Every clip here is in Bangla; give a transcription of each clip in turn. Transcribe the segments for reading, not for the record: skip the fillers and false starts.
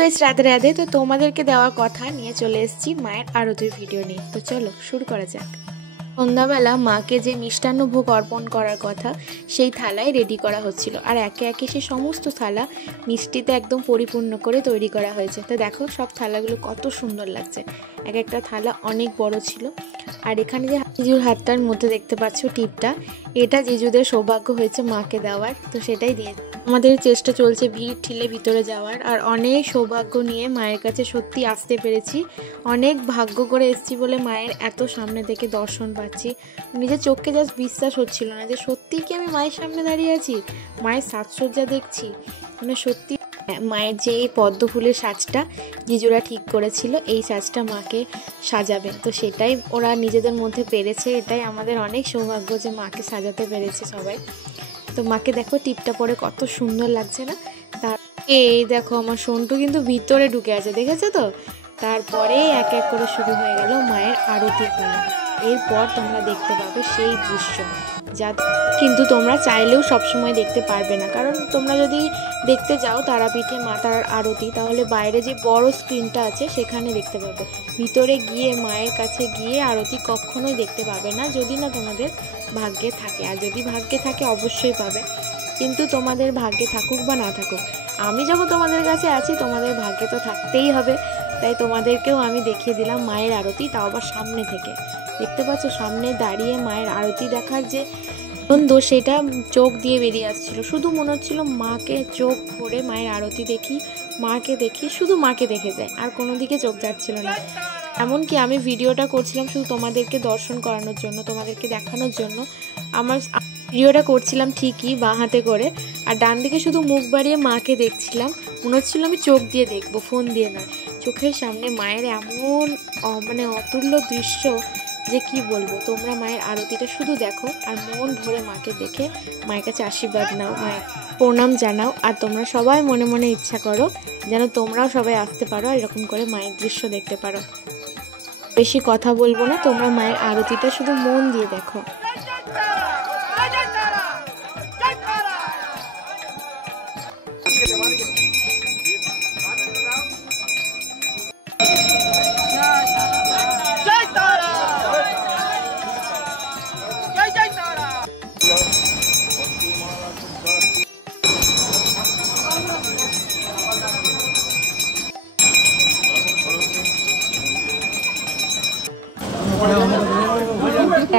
গাইস, রাধে রাধে। তো তোমাদেরকে দেওয়ার কথা নিয়ে চলে এসেছি মায়ের আরতির ভিডিও নিয়ে। তো চলো শুরু করা যাক। সন্ধ্যাবেলা মাকে যে মিষ্টান্ন ভোগ অর্পণ করার কথা সেই থালায় রেডি করা হচ্ছিল, আর একে একে সে সমস্ত থালা মিষ্টিতে একদম পরিপূর্ণ করে তৈরি করা হয়েছে। তো দেখো সব থালাগুলো কত সুন্দর লাগছে, এক একটা থালা অনেক বড় ছিল। আর এখানে যে জিজুর হাতটার মধ্যে দেখতে পাচ্ছ টিপটা, এটা জিজুদের সৌভাগ্য হয়েছে মাকে দেওয়ার, তো সেটাই দিয়ে আমাদের চেষ্টা চলছে ভিড় ঠেলে ভিতরে যাওয়ার। আর অনেক সৌভাগ্য নিয়ে মায়ের কাছে সত্যি আসতে পেরেছি, অনেক ভাগ্য করে এসেছি বলে মায়ের এত সামনে থেকে দর্শন পাচ্ছি। নিজের চোখকে জাস্ট বিশ্বাস হচ্ছিল না যে সত্যি কি আমি মায়ের সামনে দাঁড়িয়ে আছি, মায়ের সাজসজ্জা দেখছি। মানে সত্যি মায়ের যে এই পদ্ম ফুলের সাজটা জিজুরা ঠিক করেছিল, এই সাজটা মাকে সাজাবে, তো সেটাই ওরা নিজেদের মধ্যে পেরেছে। এটাই আমাদের অনেক সৌভাগ্য যে মাকে সাজাতে পেরেছে সবাই। তো মাকে দেখো টিপটা পরে কত সুন্দর লাগছে না। তার এই দেখো আমার সন্টু কিন্তু ভিতরে ঢুকে আছে, দেখেছো তো। তারপরে এক এক করে শুরু হয়ে গেল মায়ের আরতি করা। এরপর তোমরা দেখতে পাবে সেই দৃশ্য যা কিন্তু তোমরা চাইলেও সবসময় দেখতে পারবে না, কারণ তোমরা যদি দেখতে যাও তারাপীঠে মা তারার আরতি, তাহলে বাইরে যে বড় স্ক্রিনটা আছে সেখানে দেখতে পাবে। ভিতরে গিয়ে মায়ের কাছে গিয়ে আরতি কখনোই দেখতে পাবে না, যদি না তোমাদের ভাগ্যে থাকে। আর যদি ভাগ্যে থাকে অবশ্যই পাবে, কিন্তু তোমাদের ভাগ্যে থাকুক বা না থাকুক, আমি যখন তোমাদের কাছে আছি তোমাদের ভাগ্যে তো থাকতেই হবে। তাই তোমাদেরকেও আমি দেখিয়ে দিলাম মায়ের আরতি, তাও আবার সামনে থেকে। দেখতে পাচ্ছ সামনে দাঁড়িয়ে মায়ের আরতি দেখার যে আনন্দ, সেটা চোখ দিয়ে বেরিয়ে আসছিল। শুধু মনে হচ্ছিল মাকে চোখ ভরে মায়ের আরতি দেখি, মাকে দেখি, শুধু মাকে দেখে যায়, আর কোনো দিকে চোখ যাচ্ছিল না। এমনকি আমি ভিডিওটা করছিলাম শুধু তোমাদেরকে দর্শন করানোর জন্য, তোমাদেরকে দেখানোর জন্য। আমার ভিডিওটা করছিলাম ঠিকই বাঁ হাতে করে, আর ডান দিকে শুধু মুখ বাড়িয়ে মাকে দেখছিলাম। মনে হচ্ছিল আমি চোখ দিয়ে দেখবো, ফোন দিয়ে নয়। চোখের সামনে মায়ের এমন মানে অতুল্য দৃশ্য যে কি বলবো। তোমরা মায়ের আরতিটা শুধু দেখো আর মন ভরে মাকে দেখে মায়ের কাছে আশীর্বাদ নাও, মায়ের প্রণাম জানাও। আর তোমরা সবাই মনে মনে ইচ্ছা করো যেন তোমরাও সবাই আসতে পারো আর এরকম করে মায়ের দৃশ্য দেখতে পারো। বেশি কথা বলবো না, তোমরা মায়ের আরতিটা শুধু মন দিয়ে দেখো।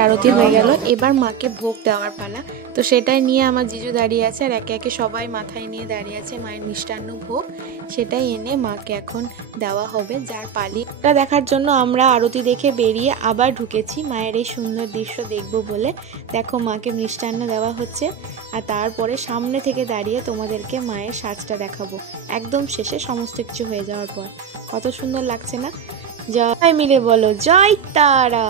আরতি হয়ে গেল, এবার মাকে ভোগ দেওয়ার পালা। তো সেটাই নিয়ে আমার জিজু দাঁড়িয়ে আছে, আর একে একে সবাই মাথায় নিয়ে দাঁড়িয়ে আছে মায়ের মিষ্টান্ন ভোগ। সেটাই এনে মাকে এখন দেওয়া হবে যার পালি। এটা দেখার জন্য আমরা আরতি দেখে বেরিয়ে আবার ঢুকেছি মায়ের এই সুন্দর দৃশ্য দেখবো বলে। দেখো মাকে মিষ্টান্ন দেওয়া হচ্ছে, আর তারপরে সামনে থেকে দাঁড়িয়ে তোমাদেরকে মায়ের সাজটা দেখাবো একদম শেষে, সমস্ত কিছু হয়ে যাওয়ার পর। কত সুন্দর লাগছে না? জয় মিলে বলো জয় তারা।